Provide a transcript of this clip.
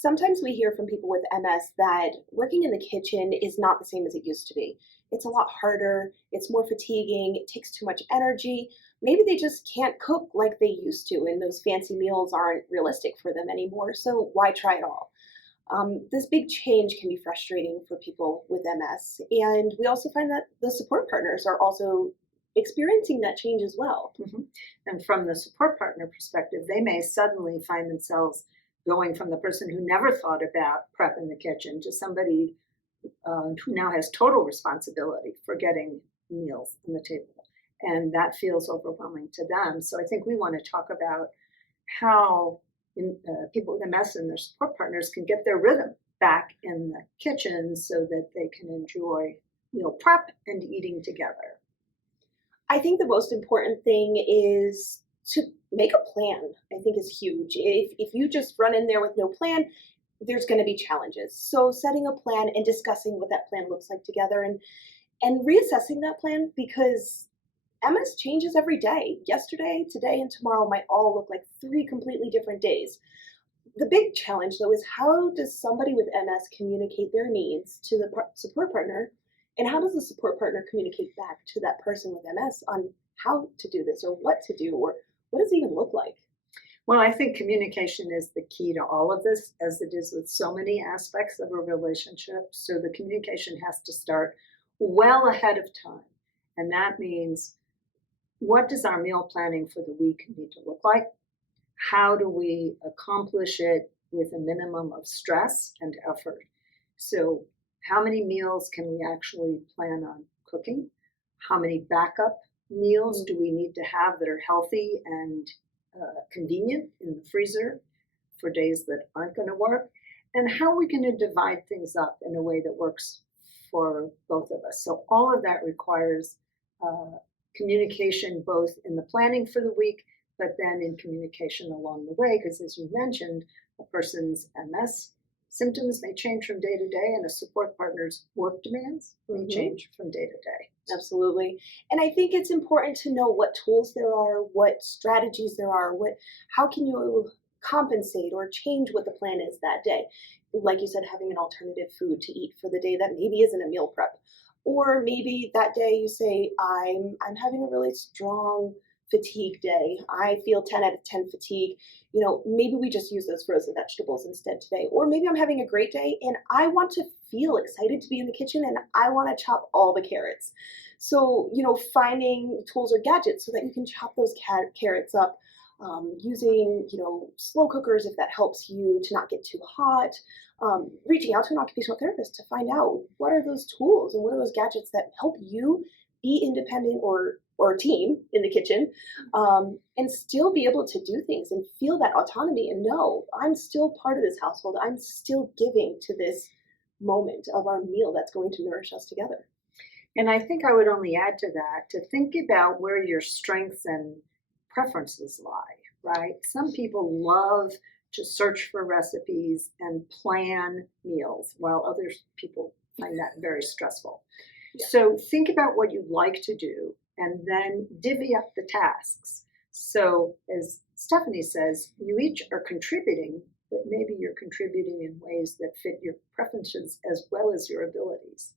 Sometimes we hear from people with MS that working in the kitchen is not the same as it used to be. It's a lot harder, it's more fatiguing, it takes too much energy. Maybe they just can't cook like they used to, and those fancy meals aren't realistic for them anymore, so why try it all? This big change can be frustrating for people with MS, and we also find that the support partners are also experiencing that change as well. Mhm. And from the support partner perspective, they may suddenly find themselves going from the person who never thought about prep in the kitchen to somebody who now has total responsibility for getting meals on the table. And that feels overwhelming to them. So I think we want to talk about how people with MS and their support partners can get their rhythm back in the kitchen so that they can enjoy meal prep and eating together. I think the most important thing is to make a plan, I think is huge. If you just run in there with no plan, there's going to be challenges. So setting a plan and discussing what that plan looks like together and reassessing that plan because MS changes every day. Yesterday, today, and tomorrow might all look like three completely different days. The big challenge, though, is how does somebody with MS communicate their needs to the support partner? And how does the support partner communicate back to that person with MS on how to do this or what to do or what does it even look like? Well, I think communication is the key to all of this, as it is with so many aspects of a relationship. So the communication has to start well ahead of time. And that means, what does our meal planning for the week need to look like? How do we accomplish it with a minimum of stress and effort? So how many meals can we actually plan on cooking? How many backup meals do we need to have that are healthy and convenient in the freezer for days that aren't going to work? And how are we going to divide things up in a way that works for both of us? So all of that requires communication, both in the planning for the week, but then in communication along the way, because as you mentioned, a person's MS symptoms may change from day to day, and a support partner's work demands may change from day to day. Absolutely. And I think it's important to know what tools there are, what strategies there are, how can you compensate or change what the plan is that day. Like you said, having an alternative food to eat for the day that maybe isn't a meal prep. Or maybe that day you say, I'm having a really strong fatigue day. I feel 10 out of 10 fatigue. Maybe we just use those frozen vegetables instead today. Or maybe I'm having a great day and I want to feel excited to be in the kitchen and I want to chop all the carrots. So, finding tools or gadgets so that you can chop those carrots up, using, slow cookers if that helps you to not get too hot, reaching out to an occupational therapist to find out what are those tools and what are those gadgets that help you be independent or a team in the kitchen, and still be able to do things and feel that autonomy and know I'm still part of this household. I'm still giving to this moment of our meal that's going to nourish us together. And I think I would only add to that to think about where your strengths and preferences lie, right? Some people love to search for recipes and plan meals, while other people find that very stressful. Yeah. So think about what you like to do and then divvy up the tasks. So as Stephanie says, you each are contributing, but maybe you're contributing in ways that fit your preferences as well as your abilities.